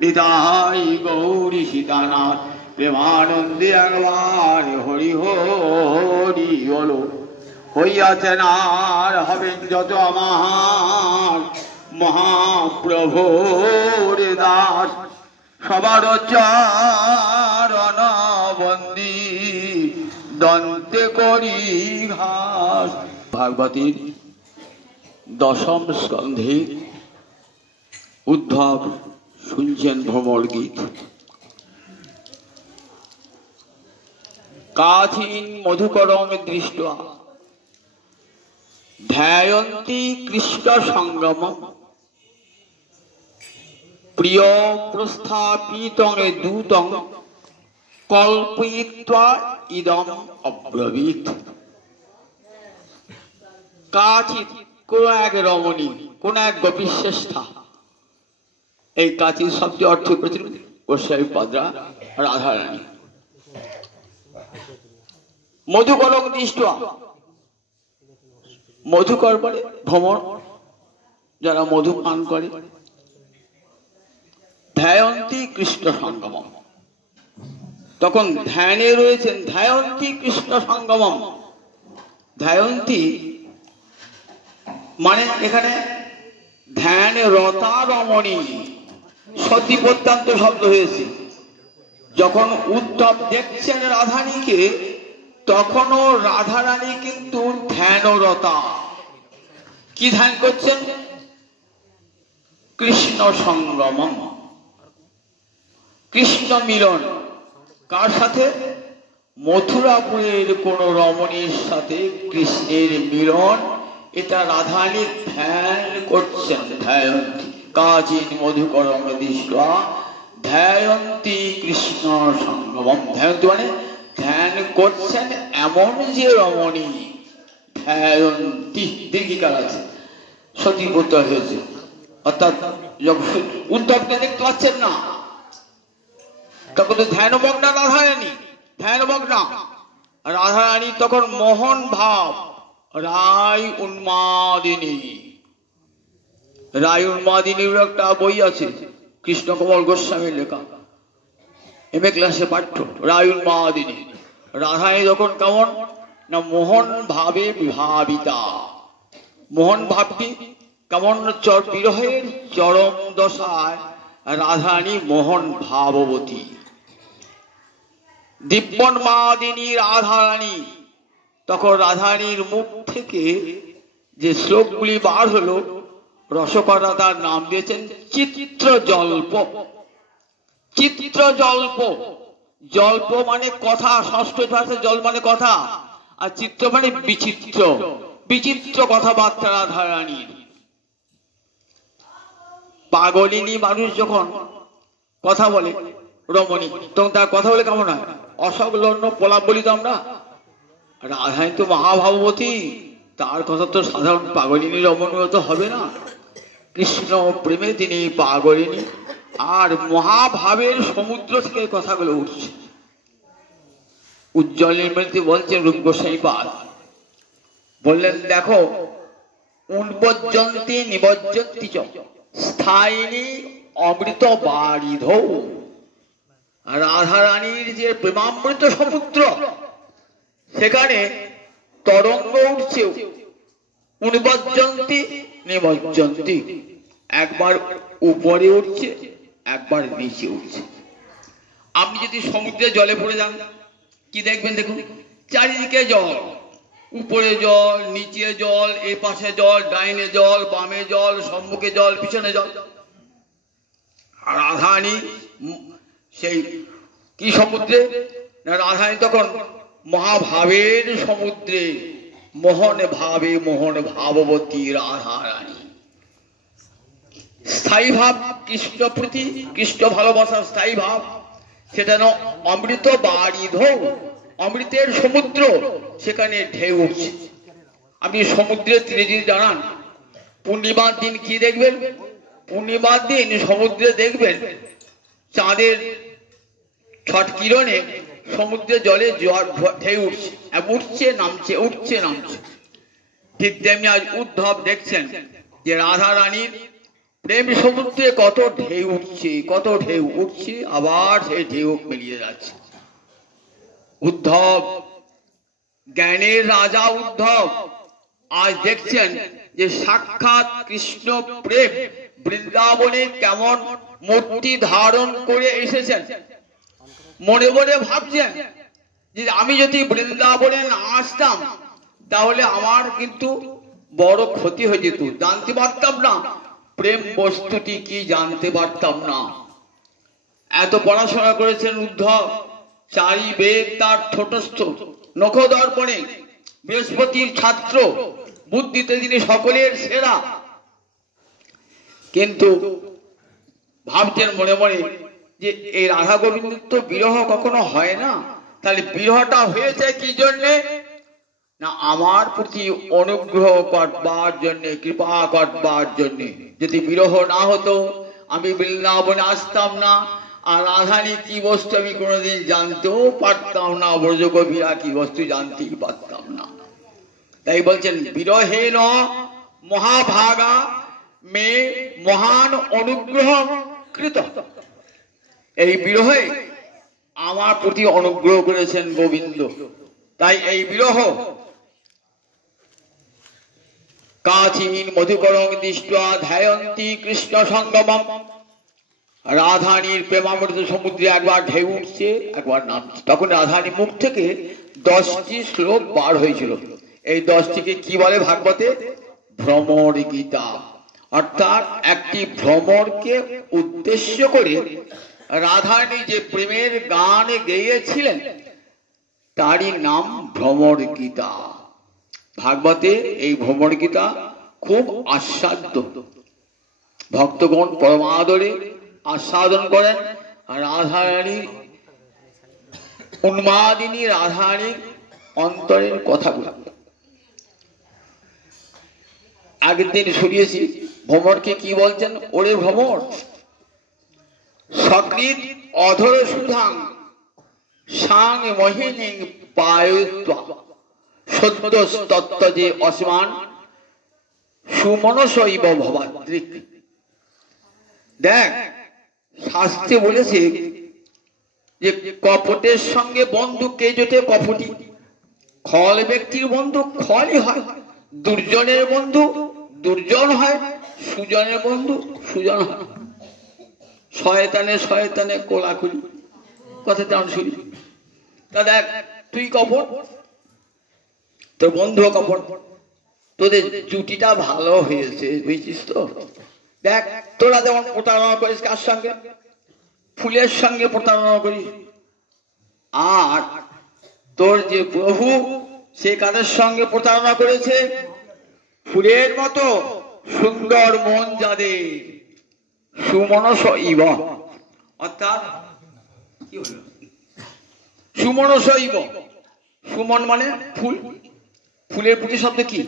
নিতাই গৌরী সীতানাথ প্রেমানন্দে একবার হরি হরি বলো। হইয়াছেন আর হবেন যত আমার মহাপ্রভুর দাস, সবার চরণ বন্দি দন্তে করি ঘাস। ভাগবতীর দশম স্কন্ধে উদ্ধব শুনছেন ভ্রমর গীত। কাথিন মধুকরম দৃষ্টা ধ্যায়ন্তি কৃষ্ণ সঙ্গম, প্রিয় প্রস্থাপিতং দূতং কল্পয়িত্বা ইদম অব্রবীত। কাচিৎ কোন এক রমণী, কোন এক গোপীশ্রেষ্ঠা, এই কাচির শব্দ অর্থ প্রচলিত গোস্বামী পদরা রাধারানী। মধুকরক দৃষ্ট, মধুকর বলে ভ্রমর, যারা মধু পান করে। ধ্যায়ন্তী কৃষ্ণ সঙ্গমম, তখন ধ্যানে রয়েছেন। ধ্যায়ন্তী কৃষ্ণ সঙ্গমম, ধ্যায়ন্তী মানে এখানে ধ্যান রতা রমণী, সতী প্রত্যান্ত শব্দ হয়েছে। যখন উদ্ধব দেখছেন রাধারানীকে, তখনও রাধারানী কিন্তু ধ্যানরতা। কি ধ্যান করছেন? কৃষ্ণ সঙ্গমম, কৃষ্ণ মিলন। কার সাথে? মথুরাপুরের কোন রমণীর সাথে কৃষ্ণের মিলন, এটা রাধারানী ধ্যান করছেন। ধ্যায়ন্তী কাচিন মধুকরম দৃষ্টা ধ্যায়ন্তী কৃষ্ণ সঙ্গমম। ধ্যায়ন্তী মানে ধ্যান করছেন এমন যে রমণী। ধ্যায়ন্তী দীর্ঘিকার আছে, সতী প্রত্যয় হয়েছে। অর্থাৎ যখন উদ্ধবকে দেখতে পাচ্ছেন না, তখন তো ধ্যানমগ্না রাধারানী, ধ্যানমগ্না রাধারানী তখন মোহন ভাব। রায় উন্মাদিনী, রায় উন্মাদিনীর একটা বই আছে, কৃষ্ণকমল গোস্বামীর লেখা, এমএ ক্লাসে পাঠ্য। রায় উন্মাদিনী রাধারানী যখন কেমন না মোহন ভাবে বিভাবিতা। মোহন ভাবটি কেমন? বিরহের চরম দশায় রাধারানী মোহন ভাববতী। দিব্যন্মাদিনী রাধারানী, তখন রাধারানীর মুখ থেকে যে শ্লোকগুলি বার হলো, রসকরা তার নাম দিয়েছেন চিত্র জল্প। চিত্র জল্প, জল্প মানে কথা, সংস্কৃত ভাষায় জল মানে কথা, আর চিত্র মানে বিচিত্র, বিচিত্র কথাবার্তা রাধারানীর। পাগলিনী মানুষ যখন কথা বলে রমণী, তখন তার কথা বলে কেমন হয়? অসংলগ্ন প্রলাপ বলি তো আমরা। রাধারানী তো মহাভাবতী, তার কথা তো সাধারণ পাগলিনী রমণীয় তো হবে না। কৃষ্ণ প্রেমে তিনি পাগলিনী, আর মহাভাবের সমুদ্র থেকে কথাগুলো উঠছে। উজ্জ্বল নির্মৃতি বলছেন রূপ গোস্বামী পাদ, বললেন দেখো, উন্বজ্জন্তি নিবজ্জন্তি চ স্থায়িনী অমৃত বারিধ। রাধারানীর যে প্রেমামৃত সমুদ্র, সেখানে তরঙ্গ উঠছে। উন্বজ্জন্তি নিবজ্জন্তি, একবার উপরে উঠছে, একবার নিচে উঠছে। আপনি যদি সমুদ্রে জলে পড়ে যান, কি দেখবেন? দেখুন চারিদিকে জল, উপরে জল, নিচে জল, এ পাশে জল, ডাইনে জল, বামে জল, সম্মুখে জল, পিছনে জল। আর রাধারানী সেই কি সমুদ্রে? না, রাধারানী তখন মহাভাবের সমুদ্রে, মোহন ভাবে মোহন ভাববতী রাধারানী। স্থায়ী ভাব কৃষ্ণ প্রতি, কৃষ্ণ ভালোবাসার স্থায়ী ভাব, সেটা না অমৃত বারিধ, অমৃতের সমুদ্র, সেখানে ঢেউ উঠছে। আপনি সমুদ্রের তীরে যদি দাঁড়ান, পূর্ণিমার দিন কি দেখবেন? পূর্ণিমার দিন সমুদ্রে দেখবেন চাঁদের ছট কিরণে সমুদ্রের জলে ঢেউ উঠছে, উঠছে নামছে, উঠছে নামছে। ঠিক তেমনি আজ উদ্ধব দেখছেন যে রাধারানীর প্রেম সমুদ্রে কত ঢেউ উঠছে, কত ঢেউ উঠছে, আবার সেই ঢেউ মিলিয়ে যাচ্ছে। উদ্ধব, জ্ঞানের রাজা উদ্ধব, আজ দেখছেন যে সাক্ষাৎ কৃষ্ণ প্রেম বৃন্দাবনে কেমন মূর্তি ধারণ করে এসেছেন। মনে মনে ভাবছেন যে আমি যদি বৃন্দাবনে না আসতাম তাহলে আমার কিন্তু বড় ক্ষতি হয়ে যেত, জানতে পারতাম না প্রেম বস্তুটি কি, জানতে পারতাম না। এত পড়াশোনা করেছেন উদ্ধব, চারি বেদ তার ঠোঁটস্থ, নখদর্পণে বৃহস্পতির ছাত্র, বুদ্ধিতে তিনি সকলের সেরা। কিন্তু ভাবছেন মনে মনে যে এই রাধা গোবিন্দ তো বিরহ কখনো হয় না, তাহলে বিরহটা হয়েছে কি জন্যে না আমার প্রতি অনুগ্রহ করবার জন্যে, কৃপা করবার জন্যে। যদি বিরহ না হতো আমি বৃন্দাবনে আসতাম না, আর রাধানী কি বস্তু আমি কোনোদিন জানতেও পারতাম না, ব্রজকবিরা কি বস্তু জানতেই পারতাম না। তাই বলছেন বিরহে ন মহাভাগা মে মহান অনুগ্রহ কৃত। এই বিরহে আমার প্রতি অনুগ্রহ করেছেন গোবিন্দ। তাই এই বিরহ কাচিন মধুকরং দৃষ্টা ধ্যায়ন্তী কৃষ্ণ সঙ্গমম। রাধানীর প্রেমামৃত সমুদ্রে একবার ঢেউ উঠছে, একবার নামছে। তখন রাধানী মুখ থেকে 10টি শ্লোক বার হয়েছিল। এই 10টিকে কি বলে ভাগবতে? ভ্রমর গীতা। অর্থাৎ একটি ভ্রমরকে উদ্দেশ্য করে রাধানী যে প্রেমের গান গেয়েছিলেন তারই নাম ভ্রমর গীতা। ভাগবতে এই ভ্রমর গীতা খুব আস্বাদ্য, ভক্তগণ পরমাদরে আস্বাদন করেন। রাধারানীর উন্মাদিনী রাধারানীর অন্তরের কথাগুলো আগের দিন শুনিয়েছি। ভ্রমরকে কি বলছেন? ওরে ভ্রমর, সকৃত অধর সুধাং সাং মহিনী পায়ুত্বা সদ্য তত্ত্ব যে অসমান সুমনসৈব ভবাদ্রিক। দেখ, শাস্ত্রে বলেছে যে কপটের সঙ্গে বন্ধু কে জোটে? কপটি। খল ব্যক্তির বন্ধু খলই হয়, দুর্জনের বন্ধু দুর্জন হয়, সুজনের বন্ধু সুজন হয়। শয়তানে শয়তানে কোলাকুলি কথা তেমন শুনি। তা দেখ, তুই কপট, তোর বন্ধু কপট, তোদের জুটিটা ভালো হয়েছে, বুঝছিস তো? দেখ, তোরা যেমন প্রতারণা করিস কার সঙ্গে? ফুলের সঙ্গে প্রতারণা করিস। আর তোর যে প্রভু সে কাদের সঙ্গে প্রতারণা করেছে? ফুলের মতো সুন্দর মন যাদের, সুমনস ইব। অর্থাৎ কি হলো? সুমনস ইব। সুমন মানে ফুল, ফুলের প্রতি শব্দ কি?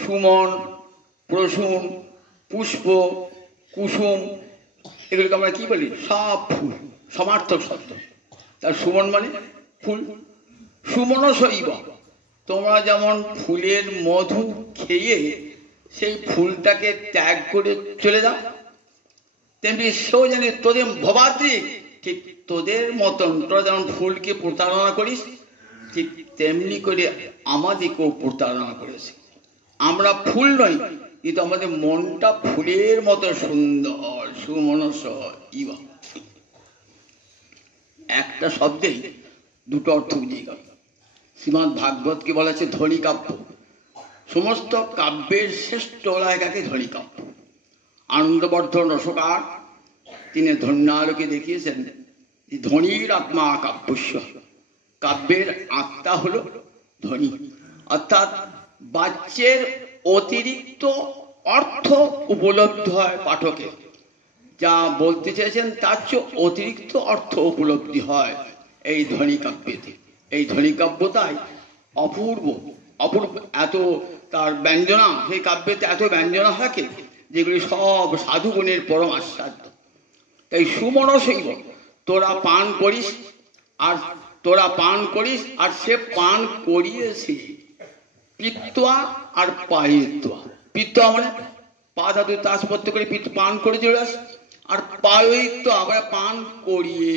সুমন, প্রসূন, পুষ্প, কুসুম, এগুলোকে আমরা কি বলি? সব ফুল, সমার্থক শব্দ। তার সুমন মানে ফুল। সুমনস ইব। তোমরা যেমন ফুলের মধু খেয়ে সেই ফুলটাকে ত্যাগ করে চলে যাও, তেমনি সেও জানি তোদের ভবাদ্রি, ঠিক তোদের মতন তোরা যেমন ফুলকে প্রতারণা করিস, ঠিক তেমনি করে আমাদেরকেও প্রতারণা করেছে। আমরা ফুল নই, কিন্তু আমাদের মনটা ফুলের মতো সুন্দর, সুমনস ইব। একটা শব্দেই দুটো অর্থ বুঝিয়ে গেল। শ্রীমদ্ ভাগবতকে বলা আছে ধ্বনি কাব্য। সমস্ত কাব্যের শ্রেষ্ঠ লায়িকাকে ধ্বনি কাব্য। আনন্দবর্ধন রসকার তিনি ধন্যালোকে দেখিয়েছেন ধ্বনির আত্মা কাব্যস্য। কাব্যের আত্মা হলো ধ্বনি, অর্থাৎ বাচ্যের অতিরিক্ত অর্থ উপলব্ধ হয় পাঠকের। যা বলতে চেয়েছেন তার চেয়ে অতিরিক্ত অর্থ উপলব্ধি হয় এই ধ্বনি কাব্যেতে। এই ধ্বনি কাব্যতাই অপূর্ব, অপূর্ব। এত তার ব্যঞ্জনা, সেই কাব্যেতে এত ব্যঞ্জনা থাকে যেগুলি সব সাধুগুণের পরম আস্বাদ্য। তাই সুমনসৈব, তোরা পান করিস, আর তোরা পান করিস, আর সে পান করিয়েছে। পিত্বা আর পায়িত্বা। পিত্বা মানে পা ধাতু তাসপত্র করে পান করে চলে আস, আর পায়িত্ব আবার পান করিয়ে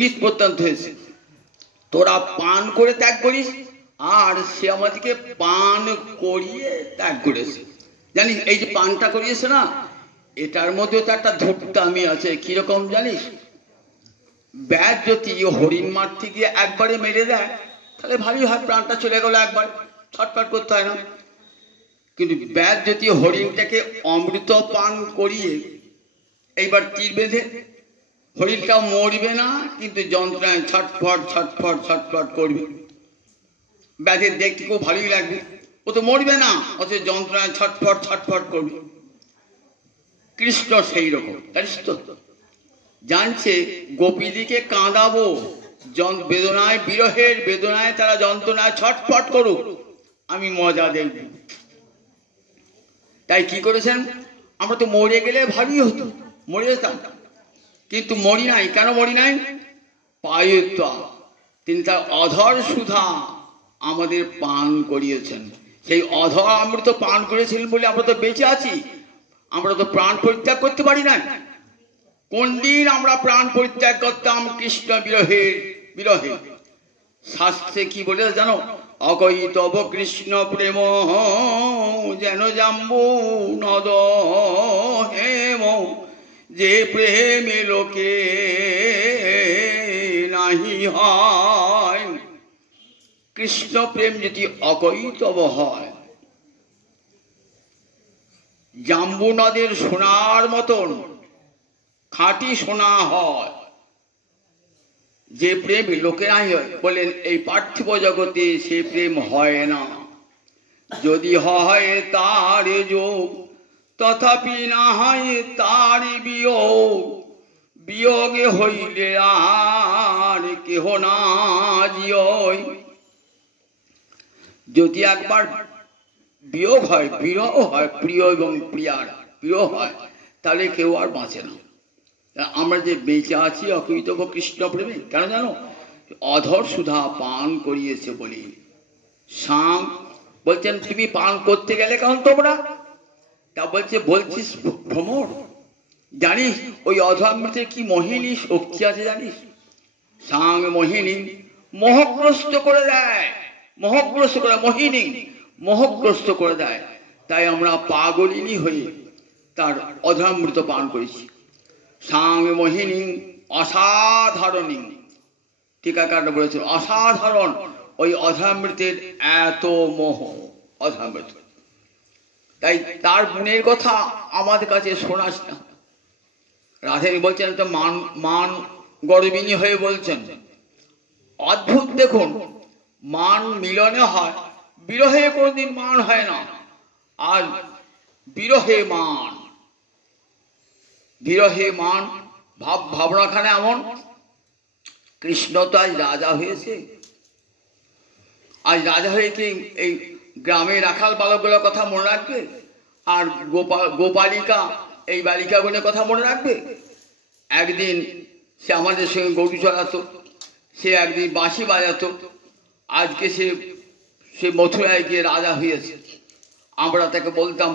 নিষ্পত্তান্ত হয়েছে। তোরা পান করে ত্যাগ করিস, আর সে আমাদেরকে পান করিয়ে ত্যাগ করেছে। জানিস এই যে পানটা করিয়েছে না, এটার মধ্যে তো একটা ধূর্তামি আছে। কিরকম জানিস? ব্যাস যদি হরিণ মারতে গিয়ে একবারে মেরে দেয় তাহলে ভালোই হয়, প্রাণটা চলে গেল, একবার ছটফট করতে হয় না। কিন্তু ব্যাস যদি হরিণটাকে অমৃত পান করিয়ে এইবার তীর বেঁধে, হরিণটা মরবে না কিন্তু যন্ত্রণায় ছটফট ছটফট ছটফট করবে। ব্যাধের দেখতে খুব ভালোই লাগবে, ও তো মরবে না, অথচ যন্ত্রণায় ছটফট ছটফট করবে। কৃষ্ণ সেই রকম, জানিস তো, জানছে গোপীদিকে কাঁদাবো, বেদনায় বিরহের বেদনায় তারা যন্ত্রণায় ছটফট করুক, আমি মজা দেখব। তাই কি করেছেন, আমরা তো মরে গেলে ভালোই হতো, মরে যেতাম, কিন্তু মরি নাই। কেন মরি নাই? পায়িত্ব, তিনি তার অধর সুধা আমাদের পান করিয়েছেন। সেই অধর অমৃত পান করেছিলেন বলে আমরা তো বেঁচে আছি। আমরা তো প্রাণ পরিত্যাগ করতে পারি না। কোন দিন আমরা প্রাণ পরিত্যাগ করতাম কৃষ্ণ বিরহে? শাস্ত্রে কি বলে জানো? অকই তব কৃষ্ণ প্রেম যেন জাম্বু নদ হেম, যে প্রেমে লোকে নাহি হয়। কৃষ্ণ প্রেম যদি অকই তব হয়, জাম্বু নদের সোনার মতন খাঁটি সোনা হয়, যে প্রেম লোকে নাই হয়, বলেন এই পার্থিব জগতে সে প্রেম হয় না। যদি হয় তার যোগ, তথাপি না হয় তার বিয়োগ, বিয়োগে হইলে আর কেহ না জিয়ই। যদি একবার বিয়োগ হয়, বিরহ হয়, প্রিয় এবং প্রিয়ার প্রিয় হয়, তাহলে কেউ আর বাঁচে না। আমরা যে বেঁচে আছি অকৃতজ্ঞ কৃষ্ণ প্রেমে, কেন জানো? অধর সুধা পান করিয়েছে বলি। শাম বলছেন তুমি পান করতে গেলে কেমন তোমরা? তা বলছিস ভ্রমর, জানিস ওই অধরামৃতের কি মোহিনী শক্তি আছে জানিস? সাং মোহিনী মোহগ্রস্ত করে দেয়, মোহগ্রস্ত করে, মোহিনী মোহগ্রস্ত করে দেয়। তাই আমরা পাগলিনী হয়ে তার অধরামৃত পান করেছি। সাং মোহিনী অসাধারণী, টিকাকাররা বলেছে অসাধারণ। ওই অধরামৃতের এত মোহ, অধরামৃত। তাই তার গুণের কথা আমাদের কাছে শোনাস না। রাধারানী বলছেন তো মান গর্বিনী হয়ে বলছেন। অদ্ভুত দেখুন, মান মিলনে হয়, বিরহে কোনদিন মান হয় না। আর বিরহে মান, বিরহে মান ভাবনাখানে এমন। কৃষ্ণ তো আজ রাজা হয়েছে, আজ রাজা হয়ে কি এই গ্রামে রাখাল বালকগুলোর কথা মনে রাখবে? আর গোপালিকা এই বালিকাগুলোর কথা মনে রাখবে? একদিন সে আমাদের সঙ্গে গরু চড়াতো, সে একদিন বাঁশি বাজাতো, আজকে সে মথুরায় গিয়ে রাজা হয়েছে। আমরা তাকে বলতাম,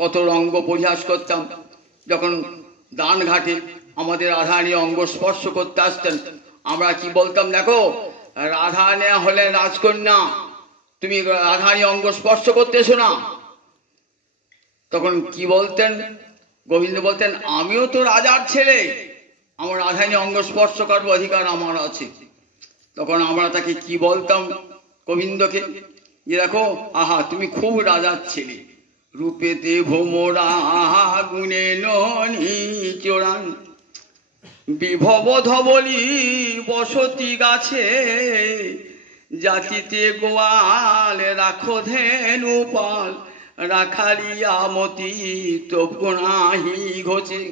কত রঙ্গ পরিহাস করতাম। যখন দান ঘাটে আমাদের রাধারানী অঙ্গ স্পর্শ করতে আসতেন, আমরা কি বলতাম? দেখো রাধারানী হলেন রাজকন্যা, তুমি রাধারানী অঙ্গ স্পর্শ করতে এসো না। তখন কি বলতেন গোবিন্দ? বলতেন আমিও তো রাজার ছেলে, আমার রাধারানী অঙ্গ স্পর্শ করার অধিকার আমার আছে। তখন আমরা তাকে কি বলতাম গোবিন্দকে? যে দেখো আহা, তুমি খুব রাজার ছেলে, রূপেতে ভোমরা গুণে ননি চোরান, বিভব ধবলি বসতি গাছে, জাতিতে গোয়াল রাখো ধেনু পাল, রাখালিয়া মতি তবু নাহি ঘোচে।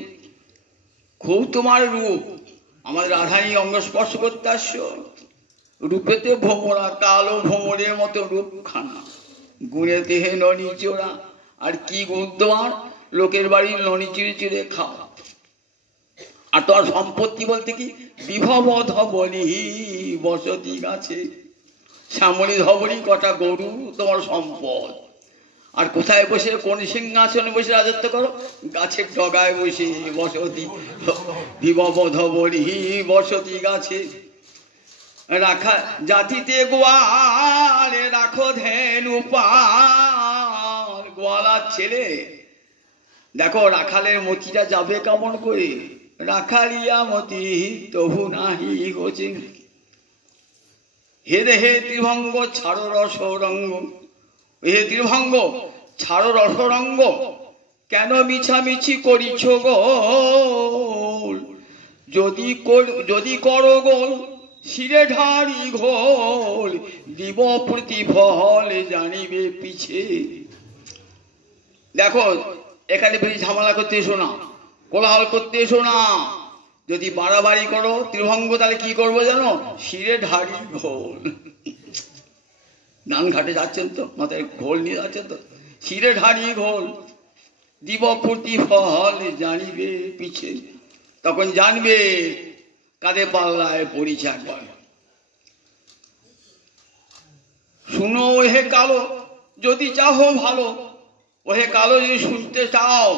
খুব তোমার রূপ, আমার রাধারানী অঙ্গ স্পর্শ করতে আসছো। রূপেতে ভোমরা, কালো ভোমরের মতো রূপখানা, গুণেতে হে ননি চোরা। আর কি গুণ তোমার? লোকের বাড়ির ননি চিড়ে চিড়ে খাও। আর তোমার সম্পত্তি বলতে কি? বিভব ধবলি বসতি গাছে, শ্যামলী ধবলি কটা গরু তোমার সম্পদ। আর কোথায় বসে, কোন সিংহাসনে বসে রাজত্ব করো? গাছের ডগায় বসে বসতি, বিবধ বলি বসতি গাছে। রাখা জাতিতে গোয়ালে রাখো ধেনু পাল। গোয়ালার ছেলে দেখো, রাখালের মতিটা যাবে কেমন করে? রাখালিয়া মতি তবু নাহি গোচে। হে হে ত্রিভঙ্গ ছাড়ো রসরঙ্গ, হে ত্রিভঙ্গ ছাড়ো রসরঙ্গ, কেন মিছামিছি করিছ গোল? যদি করো গোল শিরে ঢারি ঘোল, দিব প্রতিফল জানিবে পিছে। দেখো, এখানে বেশি ঝামেলা করতে এসো না, কোলাহল করতে এসো না। যদি বাড়াবাড়ি করো ত্রিভঙ্গ, তাহলে কি করবো জানো? শিরে ঢারি ঘোল। নান ঘাটে যাচ্ছেন তো, মাথায় ঘোল নিয়ে যাচ্ছেন তো। শিরে ঢারি ঘোল, দিব প্রতিফল জানিবে পিছে। তখন জানবে কাঁধে পাল্লায় পড়িছে একবার। শুনো ওহে কালো, যদি চাহো ভালো, ওহে কালো যদি শুনতে চাও,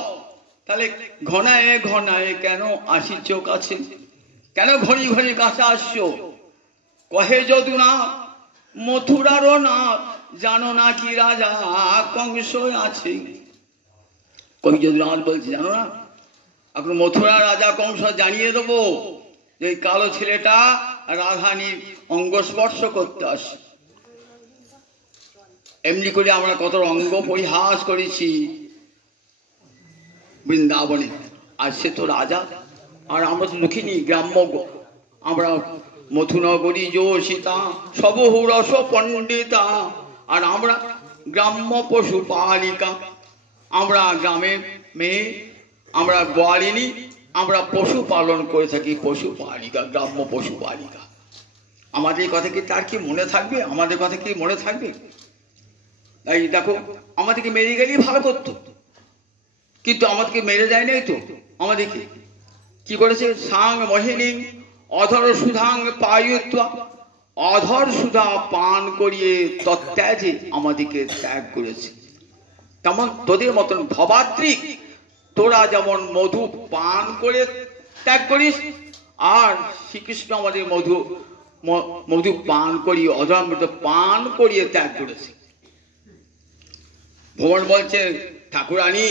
তাহলে ঘনায় ঘনায় কেন আসিছ কাছে? কেন ঘড়ি ঘড়ি কাছে আসছো? কহে যদু না মথুরারও না, জানো না কি রাজা কংস আছে? কবি যদুনাথ বলছে, জানো না? এখন মথুরা রাজা কংস জানিয়ে দেবো যে কালো ছেলেটা রাধানীর অঙ্গস্পর্শ করতে আসে। এমনি করে আমরা কত অঙ্গ পরিহাস করেছি বৃন্দাবনে, আর সে তো রাজা, আর আমরা তো দুঃখিনী গ্রাম্য। আমরা মথুনগরী যোষিতা সবহু রস পণ্ডিতা, আর আমরা গ্রাম্য পশুপালিকা। আমরা গ্রামের মেয়ে, আমরা গোয়ালিনী, আমরা পশু পালন করে থাকি, পশুপালিকা, গ্রাম্য পশুপালিকা। আমাদের কথা কি তার কি মনে থাকবে? আমাদের কথা কি মনে থাকবে? তাই দেখো, আমাদেরকে মেরে গেলেই ভালো করতো, কিন্তু আমাদেরকে মেরে যায় নাই তো। আমাদেরকে কি করেছে? সাং মোহিনী অধর সুধাং পায়ুত্বা, অধর সুধা পান করিয়ে তত্ত্যাজে আমাদেরকে ত্যাগ করেছে। তেমন তোদের মতন ভবাত্রিক, তোরা যেমন মধু পান করে ত্যাগ করিস, আর শ্রীকৃষ্ণ আমাদের মধু পান করিয়ে, অধরামৃত পান করিয়ে ত্যাগ করেছে। ভগবান বলছে, ঠাকুরানী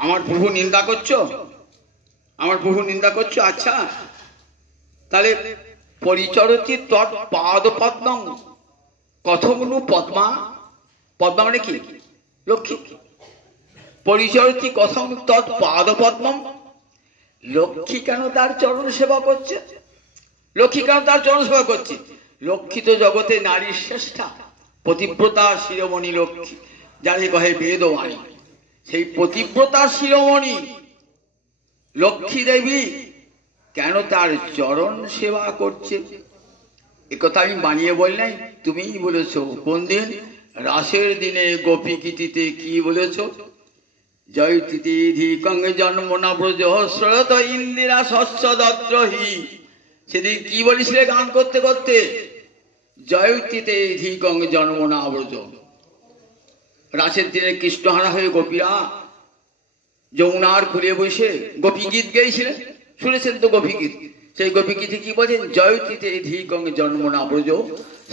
আমার প্রভু নিন্দা করছো, আমার প্রভু নিন্দা করছো? আচ্ছা, তাহলে পরিচরতি তৎ পাদ পদ্মং কথমনু পদ্মা। পদ্মা মানে কি? লক্ষ্মী। পরিচরতি কথম তৎ পাদ পদ্মম। লক্ষ্মী কেন তার চরণ সেবা করছে? লক্ষ্মী কেন তার চরণ সেবা করছে? লক্ষ্মী তো জগতে নারীর শ্রেষ্ঠা, পতিব্রতা শিরোমণি লক্ষ্মী, যাকে কহে বেদবাণী। সেই পতিব্রতা শিরোমণি লক্ষ্মী দেবী কেন তার চরণ সেবা করছে? একথা আমি বানিয়ে বল নাই, তুমিই বলেছ। কোন দিন? রাসের দিনে গোপী গীতিতে কি বলেছ? জয়তিতে ধিকং জন্ম না ব্রজ শ্রয়ত ইন্দিরা শস্য দত্রহি। সেদিন কি বলিসলে গান করতে করতে? জয়তিতে ধিকং জন্ম না ব্রজ। রাসের দিনে কৃষ্ণহারা হয়ে গোপীরা যমুনার কুলে বসে গোপী গীত গেয়েছিলেন, শুনেছেন তো গোপী গীত? সেই গোপী গীতে কি বলছেন? জয়তিতে ধিকং জন্ম না ব্রজ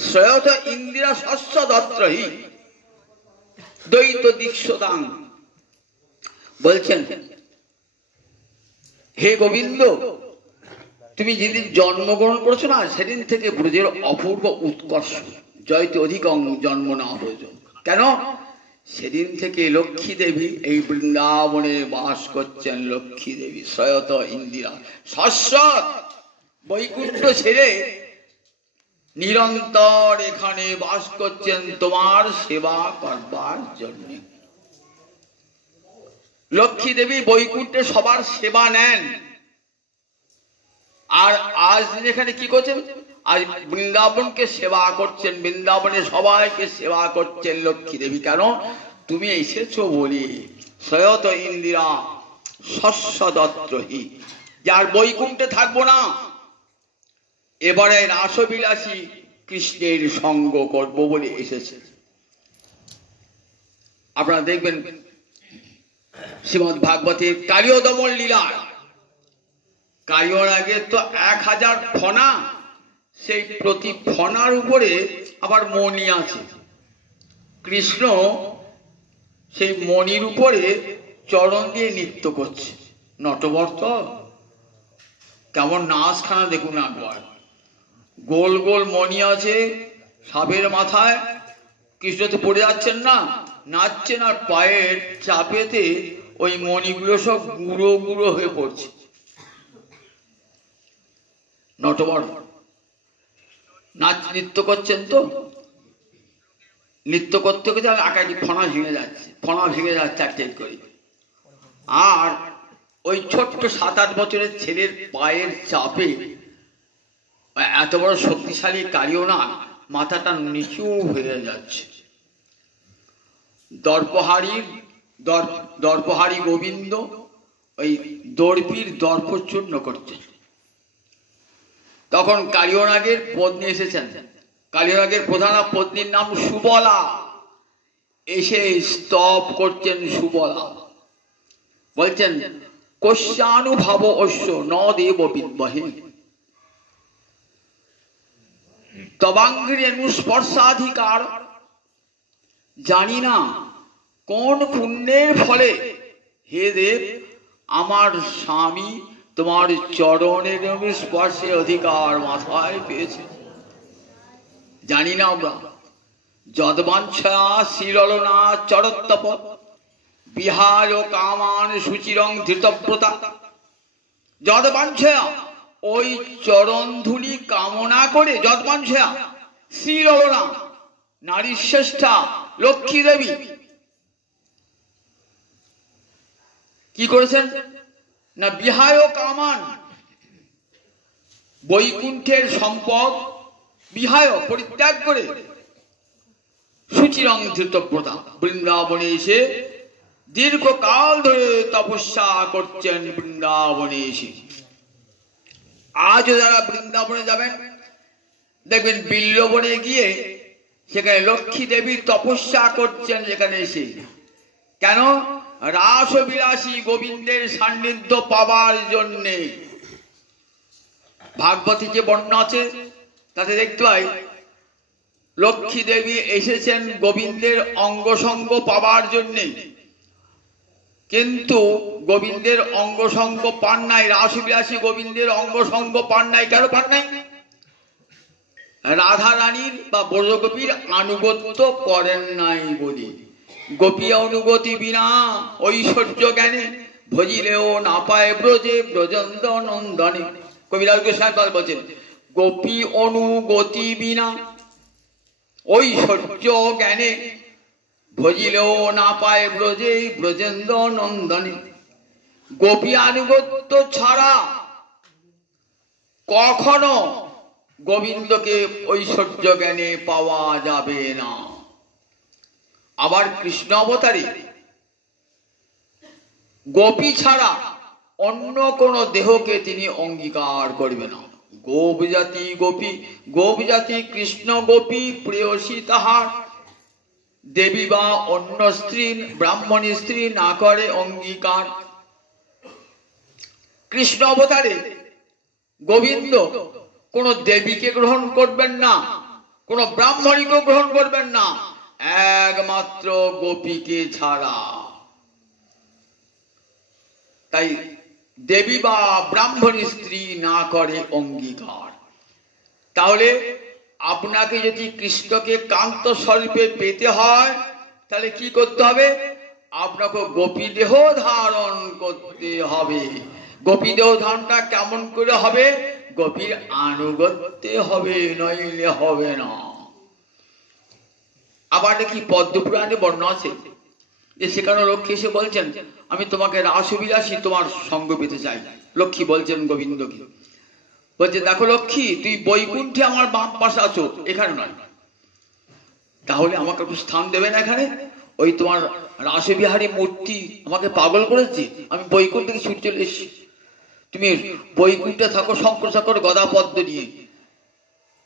শ্রয়ত ইন্দিরা শস্য দত্রহি দ্বৈত দীক্ষদাং। বলছেন, হে গোবিন্দ, তুমি যেদিন জন্মগ্রহণ করেছো না, সেদিন থেকে ব্রজের অপূর্ব উৎকর্ষ। জয়তে অধিকং জন্ম না ব্রজ। কেন? সেদিন থেকে লক্ষ্মী দেবী এই বৃন্দাবনে বাস করছেন। লক্ষ্মী দেবী শ্রয়ত ইন্দিরা শাশ্বত বৈকুণ্ঠ ছেড়ে নিরন্তর এখানে বাস করছেন তোমার সেবা করবার জন্য। লক্ষ্মী দেবী বৈকুণ্ঠে সবার সেবা নেন, আর আজ এখানে কি করছেন? আজ বৃন্দাবনকে সেবা করছেন, বৃন্দাবনে সবাইকে সেবা করছেন লক্ষ্মী দেবী। কেন? তুমি এসেছো বলি। শ্রয়ত ইন্দিরা শস্য দত্রহি, যার বৈকুণ্ঠে থাকবো না, এবারে রাসবিলাসী কৃষ্ণের সঙ্গ করবো বলে এসেছে। আপনারা দেখবেন শ্রীমদ্ ভাগবতের কালীয় দমন লীলা, কালীয়র আগে তো 1000 ফণা, সেই প্রতি ফণার উপরে আবার মণি আছে। কৃষ্ণ সেই মণির উপরে চরণ দিয়ে নৃত্য করছে। নটবর তো কেমন নাচখানা দেখুন একবার। গোল গোল মণি আছে সাপের মাথায়, কৃষ্ণ তো পড়ে যাচ্ছেন না, নাচছেন, আর পায়ের চাপেতে ওই মণিগুলো সব গুঁড়ো গুঁড়ো হয়ে পড়ছে। নটবর নাচ নৃত্য করছেন, তো নৃত্য করতে করতে আকাশি ফণা ভেঙে যাচ্ছে, ফণা ভেঙে যাচ্ছে এক করে। আর ওই ছোট্ট 7-8 বছরের ছেলের পায়ের চাপে এত বড় শক্তিশালী কালীয় না, মাথাটা নিচু হয়ে যাচ্ছে। দর্পহারী গোবিন্দ ওই দর্পির দর্প চূর্ণ করছেন। তখন কালীয়নাগের পত্নী এসেছেন। কালীয়নাগের প্রধান পত্নীর নাম সুবলা, এসে স্তব করছেন। সুবলা বলছেন, কস্যানুভাব অশ্ব ন দেব বিদ্মহে তবাঙ্ঘ্রিস্পর্শাধিকার। জানি না কোন পুণ্যের ফলে হে দেব আমার স্বামী তোমার চরণের স্পর্শে অধিকার মাথায় পেয়েছে। জানি না আমরা। যদবাঞ্ছা শিরলনা চরত্তপ বিহার কামান সুচিরং ধৃতব্রতা। যদবাঞ্ছা ওই চরণ ধুলি কামনা করে, যদবাঞ্ছা শিরলনা নারী শ্রেষ্ঠা লক্ষ্মী দেবী কি করেছেন না, বিহায় কামান বৈকুণ্ঠের সম্পদ বিহায় পরিত্যাগ করে সুচিরং ধৃতব্রতা বৃন্দাবনে এসে দীর্ঘকাল ধরে তপস্যা করছেন। বৃন্দাবনে এসে আজও যারা বৃন্দাবনে যাবেন দেখবেন বিল্লবনে গিয়ে সেখানে লক্ষ্মী দেবীর তপস্যা করছেন। সেখানে এসে কেন? রাসবিলাসী গোবিন্দের সান্নিধ্য পাওয়ার জন্যে। ভাগবতী যে বর্ণনা আছে তাতে দেখতে পাই লক্ষ্মী দেবী এসেছেন গোবিন্দের অঙ্গসঙ্গ পাওয়ার জন্যে, কিন্তু গোবিন্দের অঙ্গসঙ্গ পান নাই। রাসবিলাসী গোবিন্দের অঙ্গসঙ্গ পান নাই। কেন পান নাই? রাধা রানীর বা ব্রজগোপীর আনুগত্য করেন নাই বলি। গোপী অনুগতি বিনা ঐশ্বর্য জ্ঞানে ভজিলেও না পায় ব্রজে ব্রজেন্দ্র নন্দনে। কবিরাজ গোস্বামী বলছেন, গোপী অনুগতি বিনা ঐশ্বর্য জ্ঞানে ভজিলেও না পায় ব্রজে ব্রজেন্দ্র নন্দনে। গোপী আনুগত্য ছাড়া কখনো গোবিন্দকে ঐশ্বর্য জ্ঞানে পাওয়া যাবে না। আবার কৃষ্ণ অবতারে গোপী ছাড়া অন্য কোন দেহকে তিনি অঙ্গীকার করবে না। গোপজাতি গোপী, গোপজাতি কৃষ্ণ গোপী প্রেয়সী তাহার, দেবী বা অন্য স্ত্রী ব্রাহ্মণী স্ত্রী না করে অঙ্গীকার। কৃষ্ণ অবতারে গোবিন্দ কোন দেবীকে গ্রহণ করবেন না, কোন ব্রাহ্মণীকে গ্রহণ করবেন না, একমাত্র গোপীকে ছাড়া। তাই দেবী বা ব্রাহ্মণী স্ত্রী না করে অঙ্গীকার। তাহলে আপনাকে যদি কৃষ্ণকে কান্ত স্বরূপে পেতে হয় তাহলে কি করতে হবে? আপনাকে গোপী দেহ ধারণ করতে হবে। গোপী দেহ ধারণটা কেমন করে হবে? গোপীর আনুগত্যে হবে, নইলে হবে না। আবার দেখি পদ্মপুরাণে বর্ণনা আছে যে সেখানে লক্ষ্মী এসে বলছেন, আমি তোমাকে রাসবিলাসী তোমার সঙ্গ পেতে চাই। লক্ষ্মী বলছেন গোবিন্দকে, বলছে দেখো লক্ষ্মী, তুই বৈকুণ্ঠে আমার বাম পাশে আছো, এখানে নয়। তাহলে আমাকে একটু স্থান দেবে না এখানে? ওই তোমার রাসবিহারী মূর্তি আমাকে পাগল করেছে, আমি বৈকুণ্ঠ থেকে ছুটে চলে এসেছি। তুমি বৈকুণ্ঠে থাকো শঙ্কর শঙ্কর গদা পদ্ম নিয়ে,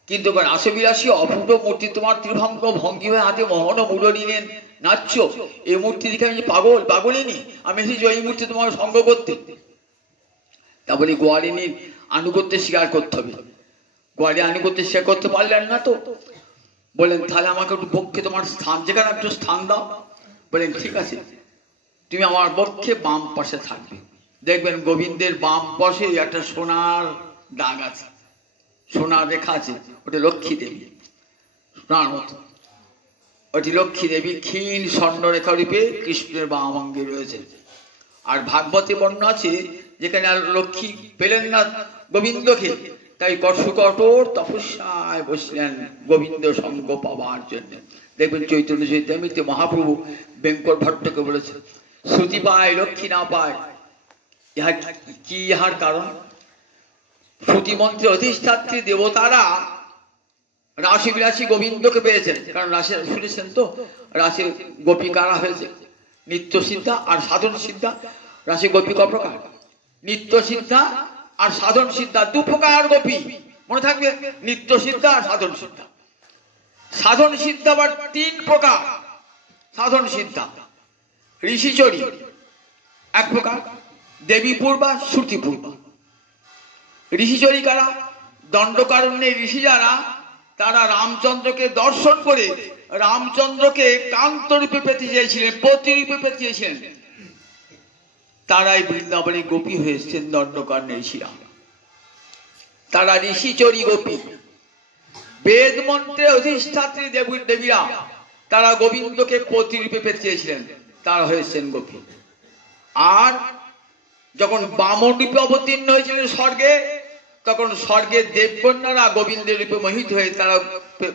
কিন্তু রাসবিলাসী অপূর্ব মূর্তি তোমার ত্রিভঙ্গ ভঙ্গি হয়ে হাতে মোহন মুরলী নিলেন নাচছো, এই মূর্তি দেখে আমি পাগলিনী, আমি এসেছি এই মূর্তি তোমার সঙ্গ করতে। তা বলি গোয়ালিনীর আনুগত্য স্বীকার করতে হবে। গোয়ালি আনুগত্য স্বীকার করতে পারলেন না তো, বলেন তাহলে আমাকে একটু পক্ষে তোমার স্থান, যেখানে একটু স্থান দাও। বলেন ঠিক আছে, তুমি আমার পক্ষে বাম পাশে থাকবে। দেখবেন গোবিন্দের বাম পাশে একটা সোনার দাগ আছে, সোনার রেখা আছে, ওটা লক্ষ্মী দেবী, সোনার মতো। ওটি লক্ষ্মী দেবী ক্ষীণ স্বর্ণরেখা রূপে কৃষ্ণের বাম অঙ্গে রয়েছে। আর ভাগবতে বর্ণনা আছে, যেখানে আর লক্ষ্মী পেলেন না গোবিন্দকে, তাই কঠোর তপস্যায় বসলেন গোবিন্দ সঙ্গ পাওয়ার জন্য। দেখবেন চৈতন্য চৈতামৃতে মহাপ্রভু বেঙ্কট ভট্টকে বলেছেন, শ্রুতি পায় লক্ষ্মী না পায়, ইহার কি ইহার কারণ? শ্রুতি মন্ত্রে অধিষ্ঠাত্রী দেবতারা রাশি বিলাসী গোবিন্দকে পেয়েছেন, কারণ রাশি শুনেছেন তো রাশির গোপী কারা হয়েছে, নিত্য সিদ্ধা আর সাধন সিদ্ধা। রাশি গোপী ক প্রকার? নিত্য সিদ্ধা আর সাধন সিদ্ধা, দু প্রকার গোপী, মনে থাকবে, নিত্য সিদ্ধা আর সাধন সিদ্ধা। সাধন সিদ্ধা আবার তিন প্রকার। সাধন সিদ্ধা ঋষিচরী এক প্রকার, দেবী পূর্বা, শ্রুতি পূর্বা। ঋষিচরী কারা? দণ্ডকারণ্যের ঋষি যারা, তারা রামচন্দ্রকে দর্শন করে রামচন্দ্রকে কান্ত রূপে পেতে চেয়েছিলেন, প্রতিরূপে পেতে চেয়েছিলেন, তারাই বৃন্দাবনে গোপী হয়েছেন দণ্ডকারণ্যের ঋষিরা। তারা ঋষিচরী গোপী। বেদ মন্ত্রে অধিষ্ঠাত্রী দেবীরা, তারা গোবিন্দকে প্রতিরূপে পেতে চেয়েছিলেন, তারা হয়েছেন গোপী। আর যখন বামন রূপে অবতীর্ণ হয়েছিলেন স্বর্গে, তখন স্বর্গের দেবকন্যারা গোবিন্দের রূপে মোহিত হয়ে তারা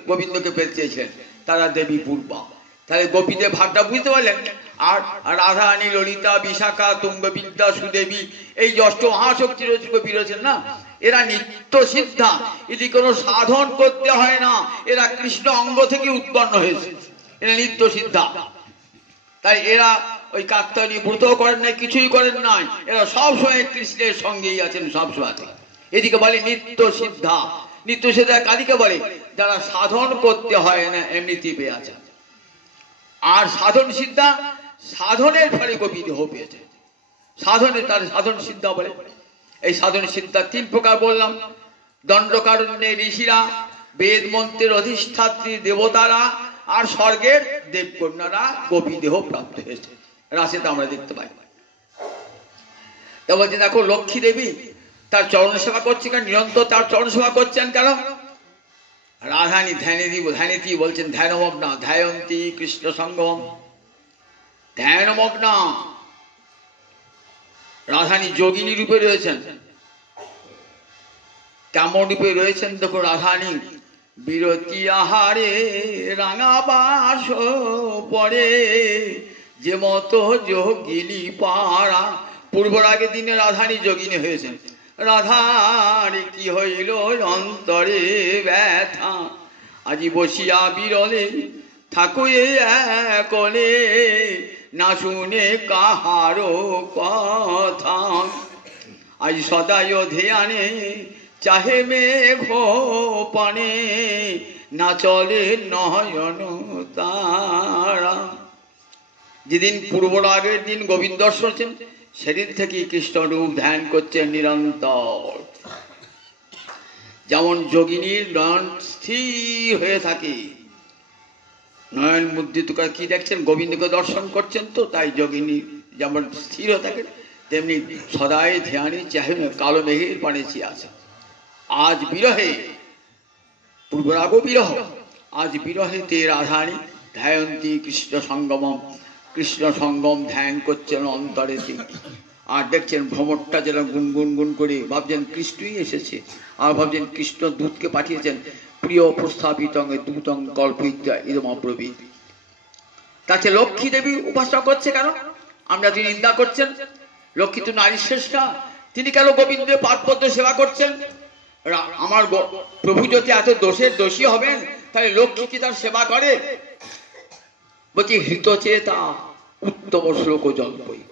গোবিন্দকে পেতে চেয়েছিলেন, তারা দেবী পূর্বা। তাহলে গোপীদের ভাগটা বুঝতে পারলেন। আর রাধারানী, ললিতা, বিশাখা, তুঙ্গবিদ্যা, সুদেবী, এই যে অষ্ট মহাশক্তি রয়েছে গোপী রয়েছেন না, এরা নিত্য সিদ্ধা, এটি কোনো সাধন করতে হয় না, এরা কৃষ্ণ অঙ্গ থেকে উৎপন্ন হয়েছে, এরা নিত্য সিদ্ধা। তাই এরা ওই কাত্যায়নী ব্রত করেন নাই, কিছুই করেন নাই, এরা সবসময় কৃষ্ণের সঙ্গেই আছেন সবসময়। এদিকে বলে নিত্য সিদ্ধা। নিত্য সিদ্ধা কাদিকে বলে? যারা সাধন করতে হয় না, এমনিতেই পেয়ে আছে। আর সাধন সিদ্ধা সাধনের ফলে গোপী দেহ পেয়েছে, সাধনের, তার সাধন সিদ্ধা বলে। এই সাধন সিদ্ধা তিন প্রকার বললাম। দণ্ডকারণ্যের ঋষিরা, বেদ মন্ত্রের অধিষ্ঠাত্রী দেবতারা, আর স্বর্গের দেবকন্যারা গোপী দেহ প্রাপ্ত হয়েছে। রাশিতে আমরা দেখতে পাই। তা বলছেন দেখো লক্ষ্মী দেবী তার চরণ সেবা করছে কেন, নিরন্তর তার চরণ সেবা করছেন কেন? রাধানী ধ্যানেতি বলছেন ধ্যানমগ্না, ধ্যায়ন্তী কৃষ্ণ সঙ্গম, ধ্যানমগ্না। রাধানী যোগিনী রূপে রয়েছেন। কেমন রূপে রয়েছেন দেখো রাধানী? বিরতি আহারে রাঙাবাস পরে যে মতো যোগিনী পারা। পূর্বরাগের দিনে রাধানী যোগিনী হয়েছেন। রাধার কি হইল অন্তরে ব্যথা, আজি বসিয়া বিরলে থাকুয়ে একলে, না শুনে কাহারো কথা। আজ সদায় ধ্যানে চাহে মেঘ পানে, না চলে নয়ন তারা। যেদিন পূর্বরাগের দিন গোবিন্দ দর্শন, সেদিন থেকে কৃষ্ণ রূপ ধ্যান করছেন নিরন্তর। যেমন যোগিনীর নয়ন স্থির হয়ে থাকে, নয়ন মুদ্রিত করে কি দেখছেন? গোবিন্দকে দর্শন করছেন তো, তাই যোগিনী যেমন স্থির হয়ে থাকে, তেমনি সদাই ধ্যানে চাহে কালো মেঘের পানে চেয়ে আছে। আজ বিরহে, পূর্বরাগ বিরহ, আজ বিরহেতে রাধানী ধ্যায়ন্তী কৃষ্ণ সঙ্গমম, কৃষ্ণ সঙ্গম ধ্যান করছেন অন্তরেতে। আর দেখছেন ভ্রমরটা যেন গুনগুন গুন করে, ভাবছেন কৃষ্ণই এসেছে, আর ভাবছেন কৃষ্ণ দূতকে পাঠিয়েছেন, প্রিয় প্রস্থাপিত দূতং কল্পিতা ইদম অব্রবীত। তাতে লক্ষ্মী দেবী উপাসনা করছে কেন? আমরা তিনি নিন্দা করছেন, লক্ষ্মী তো নারী শ্রেষ্ঠা, তিনি কেন গোবিন্দের পাদপদ্ম সেবা করছেন? আমার প্রভু যদি এত দোষের দোষী হবেন, তাহলে লক্ষ্মী কি তার সেবা করে? বলছি হৃতচেতা উত্তম শ্লোক জল্পই।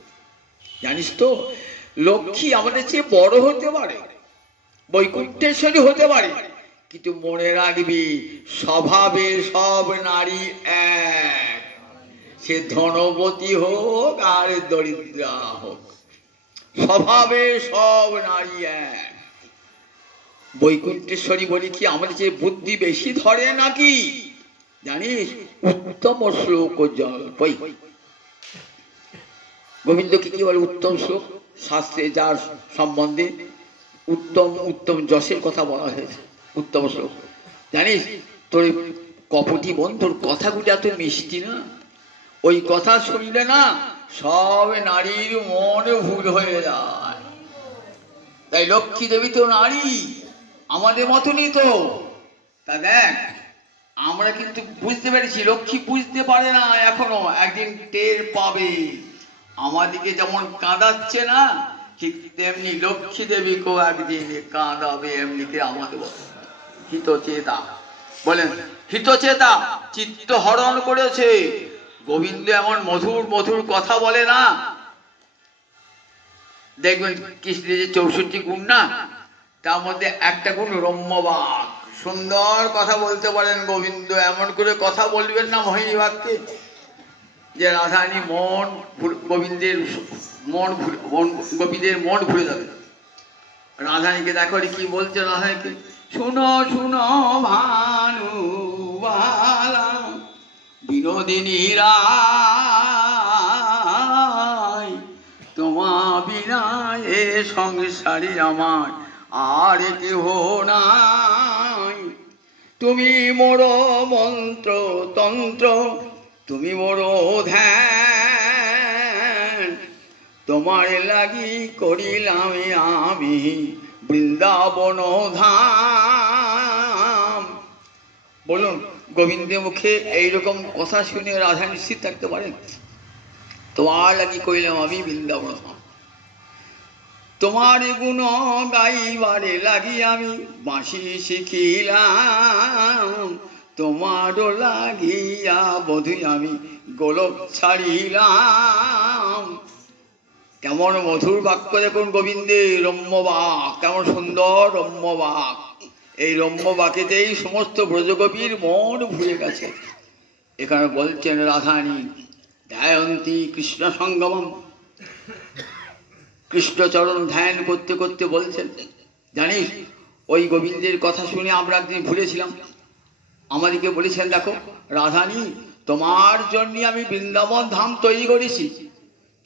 জানিস তো লক্ষ্মী আমাদের চেয়ে বড় হতে পারে, বৈকুণ্ঠেশ্বরী হতে পারে, কিন্তু মনে রাখবি স্বভাবে সব নারী এক। সে ধনবতী হোক আর দরিদ্রা হোক, স্বভাবে সব নারী এক। বৈকুণ্ঠেশ্বরী বলি কি আমাদের যে বুদ্ধি বেশি ধরে নাকি জানিস? উত্তম শ্লোক জল্পই। গোবিন্দকে কি বলে উত্তম শ্লোক? শাস্ত্রে যার সম্বন্ধে উত্তম উত্তম যশের কথা বলা হয়েছে, উত্তম শ্লোক। জানিস তোর কপটি বোন, তোর কথাগুলি এত মিষ্টি না, ওই কথা শুনলে না সব নারীর মন ভুল হয়ে যায়। তাই লক্ষ্মী দেবী তো নারী, আমাদের মতনই তো। তা দেখ আমরা কিন্তু বুঝতে পেরেছি, লক্ষ্মী বুঝতে পারে না এখনো, একদিন টের পাবে। আমাদিকে যেমন কাঁদাচ্ছে না, ঠিক তেমনি লক্ষ্মী দেবীকেও একদিন কাঁদাবে। এমনিকে আমাদের হিতচেতা বলেন, হিতচেতা চিত্ত হরণ করেছে। গোবিন্দ এমন মধুর মধুর কথা বলে না, দেখবেন কৃষ্ণের যে 64 গুণ না, তার মধ্যে একটা গুণ রম্যবাক, সুন্দর কথা বলতে পারেন গোবিন্দ। এমন করে কথা বলবেন না মোহিনী বাক্যে যে রাধারানী মন গোবিন্দের মন ভুলে যাবে। রাধারানীকে দেখো কি বলছে রাধারানীকে, শুনো শুনো ভানু বালা বিনোদিনী রায়, তোমা বিনা এ সংসারে আমার আর কেহ নাই। তুমি মোর মন্ত্র তন্ত্র, তুমি মোর ধ্যান, তোমার লাগি করিলাম আমি বৃন্দাবন ধাম। বলুন গোবিন্দের মুখে এইরকম কথা শুনে রাধা নিশ্চিত থাকতে পারেন? তোমার লাগি করিলাম আমি বৃন্দাবন ধাম, তোমার গুণ গাইবারে লাগি আমি বাঁশি শিখিলাম, তোমারও লাগিয়া বধূ আমি গোলক ছাড়িলাম। কেমন মধুর বাক্য দেখুন গোবিন্দের, রম্যবাক, কেমন সুন্দর রম্যবাক। এই রম্যবাকেতেই সমস্ত ব্রজগোপীর মন ভুলে গেছে। এখানে বলছেন রাধারানী ধ্যায়ন্তী কৃষ্ণ সঙ্গমম, কৃষ্ণচরণ ধ্যান করতে করতে বলছেন। জানিস ওই গোবিন্দের কথা শুনে আমরা একদিন ভুলেছিলাম, আমাদেরকে বলেছেন দেখো রাধারানী তোমার জন্য আমি বৃন্দাবন ধাম তৈরি করেছি,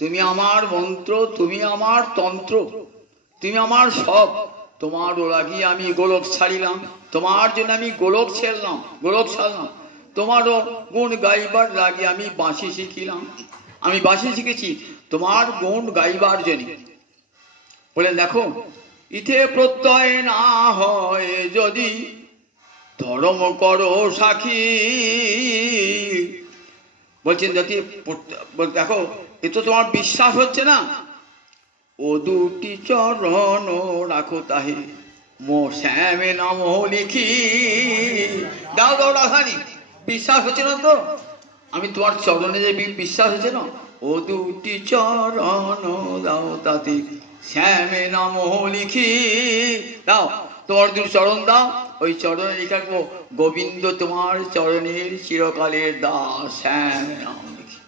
তুমি আমার মন্ত্র, তুমি আমার তন্ত্র, তুমি আমার সব, তোমার লাগি আমি গোলক ছাড়িলাম, তোমার জন্য আমি গোলক ছাড়লাম। তোমারও গুণ গাইবার লাগি আমি বাঁশি শিখিলাম, আমি বাঁশি শিখেছি তোমার গুণ গাইবার জন্য। বলে দেখো ইথে প্রত্যয় না হয় যদি ধর্ম করো সাক্ষী। বলছেন যদি দেখো এ তো তোমার বিশ্বাস হচ্ছে না, ও দুটি চরণ রাখো তাহে মো শ্যামে নাম লিখি। দাও দাও রাধারানী, বিশ্বাস হচ্ছে না তো? আমি তোমার চরণে যে বিশ্বাস হচ্ছে না, ও দুটি চরণ দাও তাতে শ্যামে নাম লিখি। দাও তোমার দুটি চরণ দাও, ওই চরণে লিখে রাখবো গোবিন্দ তোমার চরণের চিরকালের দাস শ্যাম নাম লিখি।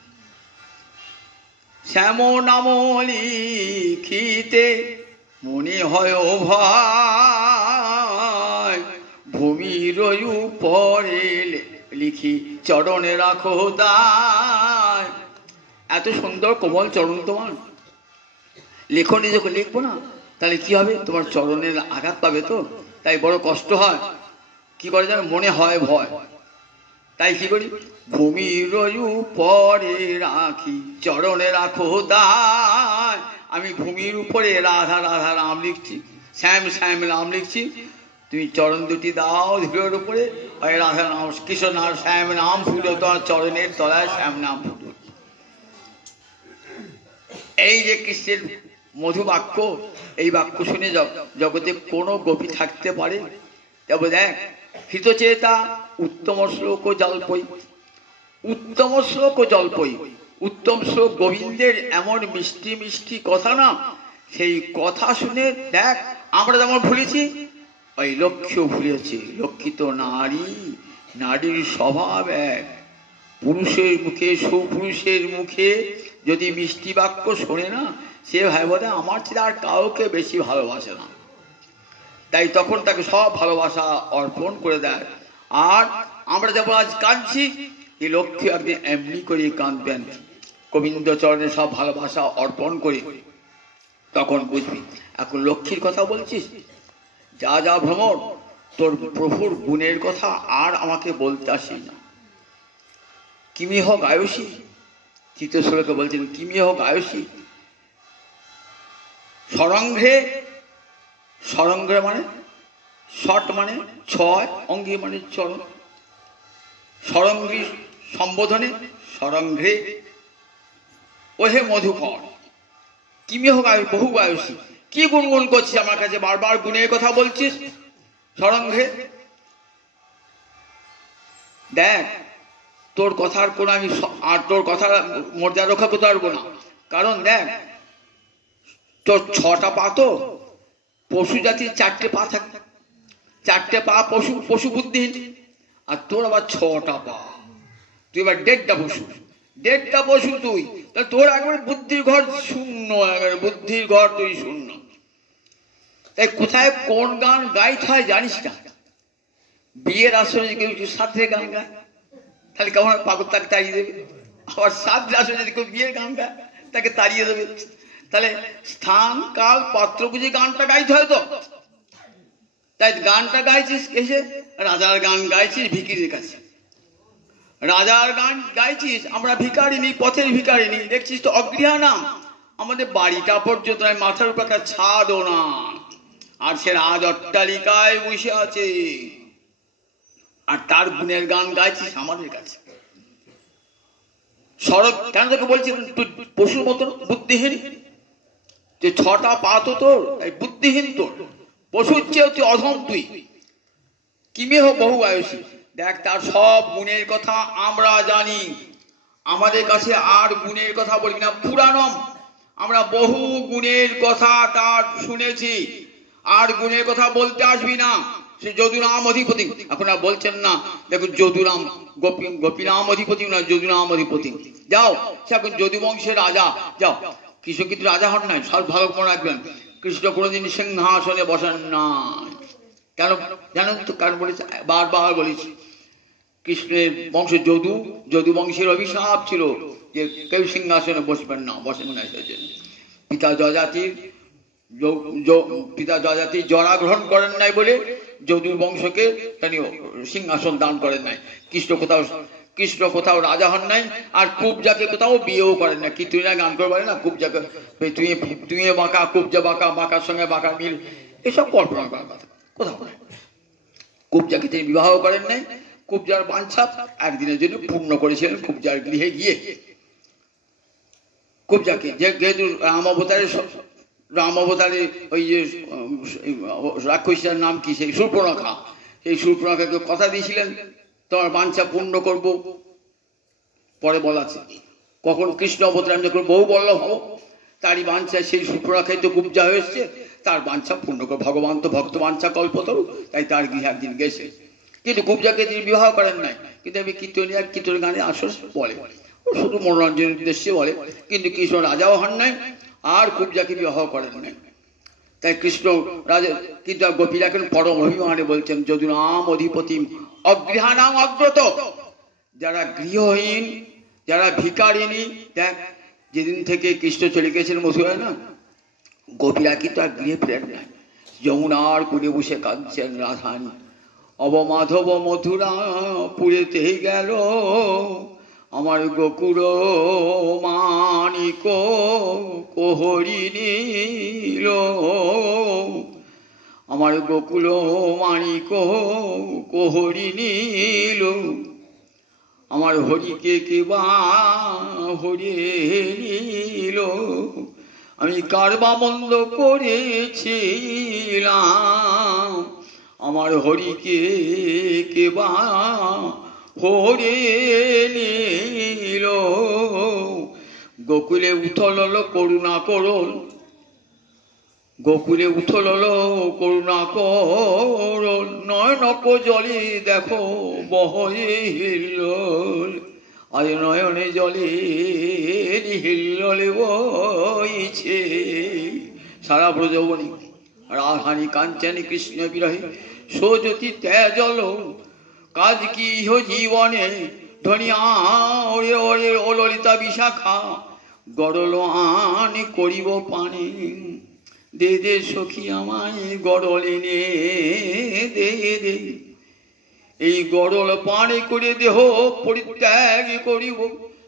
শ্যাম নাম লিখিতে মনে হয় ভয়, ভূমির উপরে লিখি চরণে রাখো দায়। এত সুন্দর কোমল চরণ তোমার, লেখনি যখন লিখবো না তাহলে কি হবে, তোমার চরণের আঘাত পাবে তো, তাই বড় কষ্ট হয়। কি করে জানো, মনে হয় ভয়, তাই কি করি ভূমির উপরে রাখি চরণে রাখো দায়। আমি ভূমির উপরে রাধা রাধা নাম লিখছি, শ্যাম শ্যাম নাম লিখছি, তুমি চরণ দুটি দাও ধীরের উপরে, ওই রাধা নাম কৃষ্ণ নাম শ্যাম নাম ফুলো তোমার চরণের তলায় শ্যাম নাম ফুলো। এই যে কৃষ্ণের মধু বাক্য, এই বাক্য শুনে জগতে কোনো গোপী থাকতে পারে? তবে দেখ হিতচেতা উত্তম শ্লোক জল্পই, উত্তম শ্লোক জল্পই, উত্তম শ্লোক গোবিন্দের এমন মিষ্টি মিষ্টি কথা না, সেই কথা শুনে দেখ আমরা যেমন ভুলেছি ওই লক্ষ্মীও ভুলেছি। লক্ষ্মী তো নারী, নারীর স্বভাব এক, পুরুষের মুখে, সুপুরুষের মুখে যদি মিষ্টি বাক্য শোনে না, সে ভাই বলে আমার ছেলে আর কাউকে বেশি ভালোবাসে না। তাই তখন তাকে সব ভালোবাসা অর্পণ করে দেয়। আর আমরা যেমন আজ কাঁদছি, এই লক্ষ্মী একদিন এমনি করে কাঁদবেন, গোবিন্দ চরণে সব ভালোবাসা অর্পণ করে। তখন বুঝবি এখন লক্ষ্মীর কথা বলছিস, যা যা ভ্রমর, তোর প্রভুর গুণের কথা আর আমাকে বলতে আসি না। কিমি হোক আয়ুষী, তৃতীয় শ্লোকে বলছেন কিমি হোক আয়ুষী সরঙ্ঘে। সরঙ্ঘে মানে শট মানে ছয়, অঙ্গি মানে চরণ। সরঙ্গী সম্বোধনে সরঙ্ঘে ওহে মধুকর। কিমি হোক বহু আয়ুষী, কি গুনগুন করছিস আমার কাছে, বারবার গুণের কথা বলছিস সরঙ্ঘে। দেখ তোর কথার কোনো আমি আর তোর কথা মর্যাদা রক্ষা করতে পারবো না। কারণ দেখ তোর 6টা পা, তো পশু জাতির 4টে পা থাকে, 4টে পা পশু, পশু বুদ্ধিহীন। আর তোর আবার 6টা পা, তুই এবার 1.5টা পশু, 1.5টা পশু তুই, তাহলে তোর একবারে বুদ্ধির ঘর শূন্য, একবারে বুদ্ধির ঘর তুই শূন্য। তাই কোথায় কোন গান গাইতে হয় জানিস না? বিয়ের আসরে কেউ সাথে গান গায়, তাহলে কেমন পাগল, তাকে তাড়িয়ে দেবে। আবার সাথে আসরে যদি কেউ বিয়ের গান গায়, তাকে তাড়িয়ে দেবে। তাহলে স্থান কাল পাত্র বুঝে গানটা গাইতে হয়। তো তাই গানটা গাইছিস এসে, রাজার গান গাইছিস ভিখিরির কাছে, রাজার গান গাইছিস আমরা ভিখারিনী, পথের ভিখারিনী। দেখছিস তো অগৃহা নাম, আমাদের বাড়িটা পর্যন্ত মাথার উপর একটা ছাদও না, আর সে রাজ অট্টালিকায় বসে আছে, আর তার গুণের গান গাইছিস আমাদের কাছে। সড়ক কেন তোকে বলছি পশুর মতন বুদ্ধিহীন, যে 6টা পা তো তোর, বুদ্ধিহীন তোর, পশুর চেয়েও তুই অধম তুই। কিমি হোক বহু আয়ুষী, দেখ তার সব গুণের কথা আমরা জানি, আমাদের কাছে আর গুণের কথা বলবি না। পুরাণম আমরা বহু গুণের কথা তার শুনেছি, আর গুণের কথা বলতে আসবি না। সে যদুরাম অধিপতি, এখন আর বলছেন না দেখুন যদুরাম গোপীরাম অধিপতি না, যদুরাম অধিপতি। যাও, সে এখন যদু বংশের রাজা। যাও, কৃষ্ণ কিন্তু রাজা হন নাই, সব ভালো মনে রাখবেন। কৃষ্ণ কোনোদিন সিংহাসনে বসেন না। কেন জানেন তো? কারণ বলেছে, বারবার বলেছি, কৃষ্ণের বংশ যদু বংশের অভিশাপ ছিল যে কেউ সিংহাসনে বসবেন না, বসেন না। পিতা যজাতি জরা গ্রহণ করেন নাই বলে যদু বংশকে সিংহাসন দান করেন নাই। কৃষ্ণ কোথাও রাজা হন নাই, আর কুবজাকে কোথাও বিয়েও করেন না। কি তুই না গান করে বলে না, কুবজাকে তুই বাঁকা, কুবজা বাঁকা, বাঁকার সঙ্গে বাঁকা মিল, এসব কল্পনা করার কথা কোথাও নাই। কুবজাকে তিনি বিবাহ করেন নাই, কুবজার বাঞ্ছা একদিনের জন্য পূর্ণ করেছিলেন কুবজার গৃহে গিয়ে। কুবজাকে যেহেতু রাম অবতারে ওই যে রাক্ষসীর নাম কি, সেই শূর্পণখা, সেই শূর্পণখাকে কথা দিয়েছিলেন তোমার বাঞ্ছা পূর্ণ করব। পরে বলা আছে কখন কৃষ্ণ অবতার আমি যখন বহু বল্লভ হব, তারই বাঞ্ছা সেই শূর্পণখাই তো কুবজা হয়েছে, তার বাঞ্ছা পূর্ণ করব। ভগবান তো ভক্ত বাঞ্ছা কল্পতরু, তাই তার গৃহে একদিন গেছে। কিন্তু কুবজাকে তিনি বিবাহ করেন নাই। কিন্তু আমি কীর্তন গানে আসর বলে, শুধু মনোরঞ্জনের উদ্দেশ্যে বলে, কিন্তু কৃষ্ণ রাজাও হন নাই, আর কুবজাকে বিবাহ করেন নাই। তাই কৃষ্ণ রাজা, কিন্তু গোপীরা এখন পরম অভিমানে বলছেন যদুনাম অধিপতি অগৃহানাম অগ্রত। যারা গৃহহীন, যারা ভিকারিনী, দেখ যেদিন থেকে কৃষ্ণ চলে গেছেন মথুরায় না, গোপীরা কিন্তু আর গৃহে ফেরেন নাই, যমুনার কুলে বসে কাঁদছেন রাধানী। অবমাধব মথুরা পুরেতে গেল, আমার গোকুল মানিক কোহরি নীল, আমার গোকুল মানিক কোহরি নীল, আমার হরিকে কেবা হরিয়ে নিল। আমি কারবা মন্দ করেছিলাম, আমার হরিকে কেবা হরে নীল। গোকুলে উথল করুণা করল, গোকুলে উথল করুণা করল, নয়নক জলে দেখো বহে হিল্লোল। আজ নয়নে জলে হিল্লোলে বইছে সারা ব্রজবনী রাধানি কাঞ্চনী কৃষ্ণ বিরহে সজ্যোতি তেজল কাজ কি ইহ জীবনে ধনিয়া ওরে ওরে ও ললিতা বিশাখা গড়ল আনি করিব পানি দে দে সখী আমায় গড়ল এনে দে দে এই গড়ল পানি করে দেহ পরিত্যাগ করিব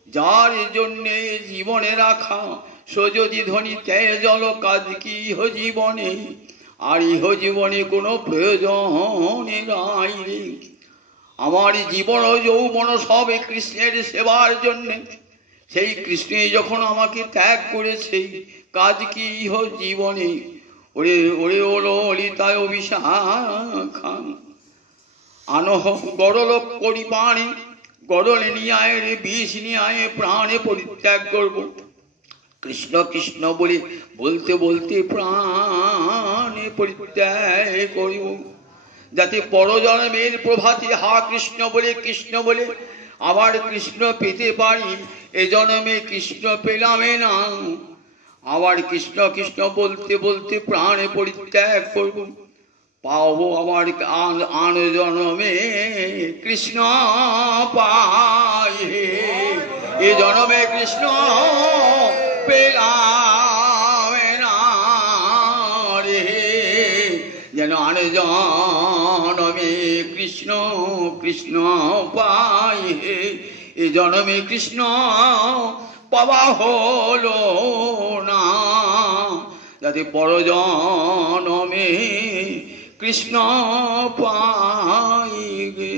যার জন্যে জীবনে রাখা সজ্যোতি ধনী তেজল কাজ কি ইহ জীবনে আর ইহ জীবনে কোনো প্রয়োজন নাই রে আমার জীবন যৌবন সবে কৃষ্ণের সেবার জন্যে সেই কৃষ্ণে যখন আমাকে ত্যাগ করেছে কাজ কি ইহ জীবনে ওরে ওরে ও ললিতায় বিশাখা আনহ গড়ল করি পানি গড়লে নিয়ে আয় রে বিষ নিয়ে আয় প্রাণে পরিত্যাগ করব কৃষ্ণ কৃষ্ণ বলে বলতে বলতে প্রাণে পরিত্যাগ করিব যাতে পরজন্মের প্রভাতে হা কৃষ্ণ বলে আবার কৃষ্ণ পেতে পারি এ জন্মে কৃষ্ণ পেলামে না আবার কৃষ্ণ কৃষ্ণ বলতে বলতে প্রাণে পরিত্যাগ করব পাবো আমার আন জন্মে কৃষ্ণ পাই এ জন্মে কৃষ্ণ পেলামে না রে যেন আন জন্মে কৃষ্ণ কৃষ্ণ পাই এ জন্মে কৃষ্ণ পাওয়া হলো না যাতে পরজন্মে কৃষ্ণ পাই গে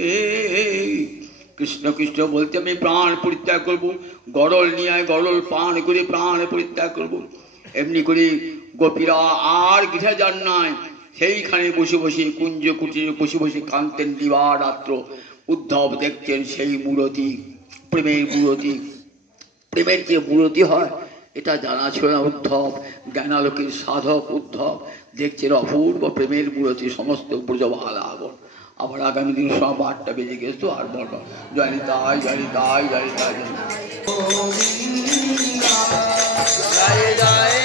কৃষ্ণ কৃষ্ণ বলতে আমি প্রাণ পরিত্যাগ করবো গড়ল নিয়ে আয় গড়ল পান করে প্রাণ পরিত্যাগ করবো এমনি করে গোপীরা আর গৃহে যান নাই সেইখানে বসে বসে কুঞ্জ কুটিরে বসে বসে কাঁদতেন দিবারাত্র উদ্ধব দেখতেন সেই মূরতি প্রেমের মূরতি প্রেমের যে মূরতি হয় এটা জানা ছিল না উদ্ধব জ্ঞানালোকের সাধক উদ্ধব দেখছেন অপূর্ব প্রেমের মূরতি সমস্ত ব্রজবালা আগর আবার আগামী দিন সব 8টা বেজে গেছে তো আর বলব জয় নিতাই জয় নিতাই জয় নিতাই জয় জয়